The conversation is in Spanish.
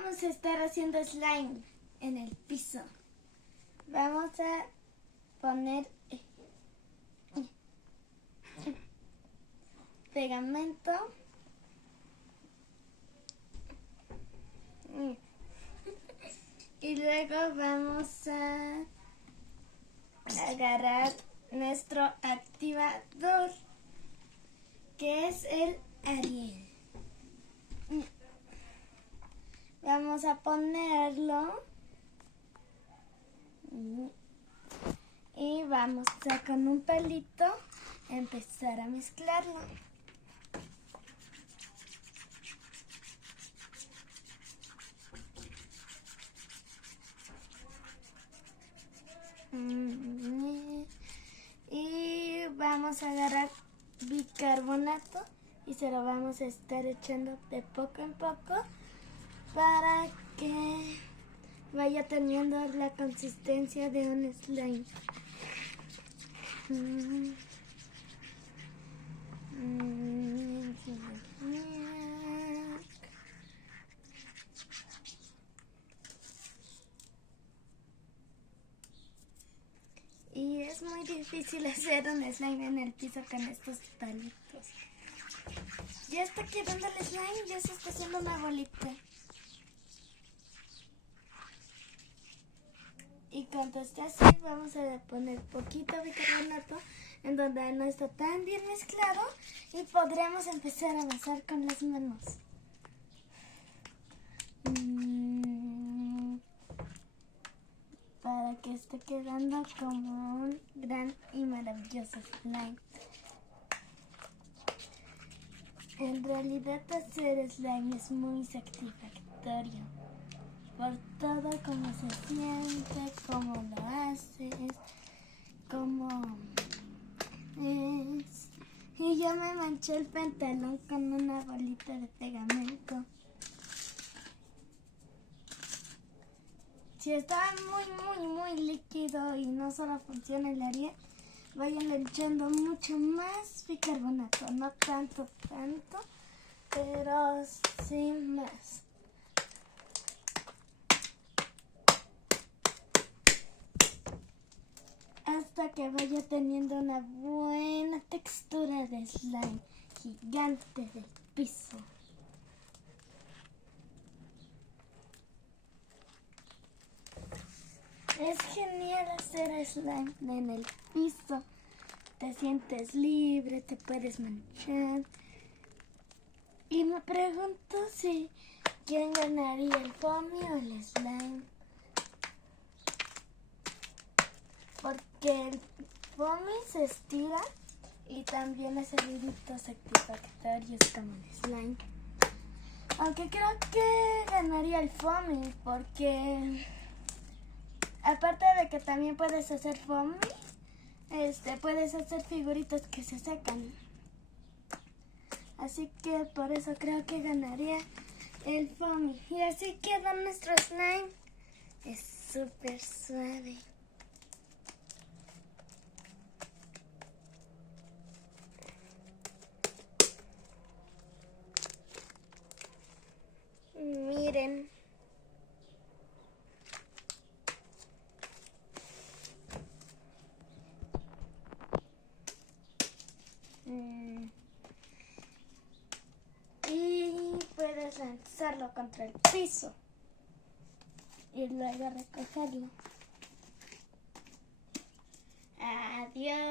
vamos a estar haciendo slime en el piso. Vamos a poner pegamento y luego vamos a agarrar nuestro activador, que es el Ariel. Vamos a ponerlo y vamos a con un palito empezar a mezclarlo. Y vamos a agarrar bicarbonato y se lo vamos a estar echando de poco en poco para que vaya teniendo la consistencia de un slime. Y es muy difícil hacer un slime en el piso con estos palitos. Ya está quedando el slime, ya se está haciendo una bolita. Y cuando esté así vamos a poner poquito bicarbonato en donde no está tan bien mezclado y podremos empezar a amasar con las manos. Para que esté quedando como un gran y maravilloso slime. En realidad hacer slime es muy satisfactorio. Por todo cómo se siente, cómo lo haces, cómo es. Y yo me manché el pantalón con una bolita de pegamento. Si está muy líquido y no solo funciona el Ariel, vayan echando mucho más bicarbonato. No tanto, pero sí más. Hasta que vaya teniendo una buena textura de slime gigante del piso. Es genial hacer slime en el piso. Te sientes libre, te puedes manchar. Y me pregunto si quién ganaría, el foamy o el slime. Porque el foamy se estira y también hace ruiditos satisfactorios como el slime. Aunque creo que ganaría el foamy porque aparte de que también puedes hacer foamy, puedes hacer figuritas que se secan. Así que por eso creo que ganaría el foamy. Y así queda nuestro slime. Es súper suave. Miren. Y puedes lanzarlo contra el piso y luego recogerlo. Adiós.